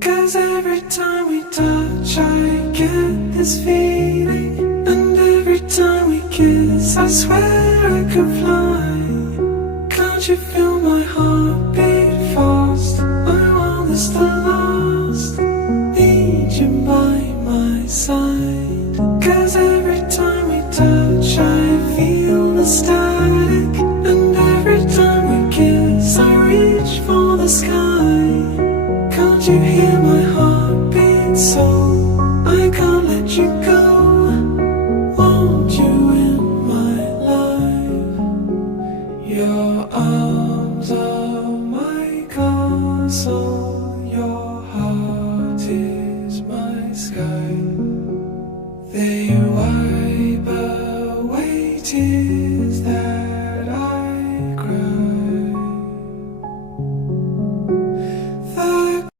'Cause every time we touch I get this feeling, and every time we kiss I swear I could fly. Can't you feel my heart beat fast? I want this to last, need you by my side. 'Cause every time we touch I feel the static, and every time we kiss I reach for the sky. Can't you hear my heart beat? So I can't let you go.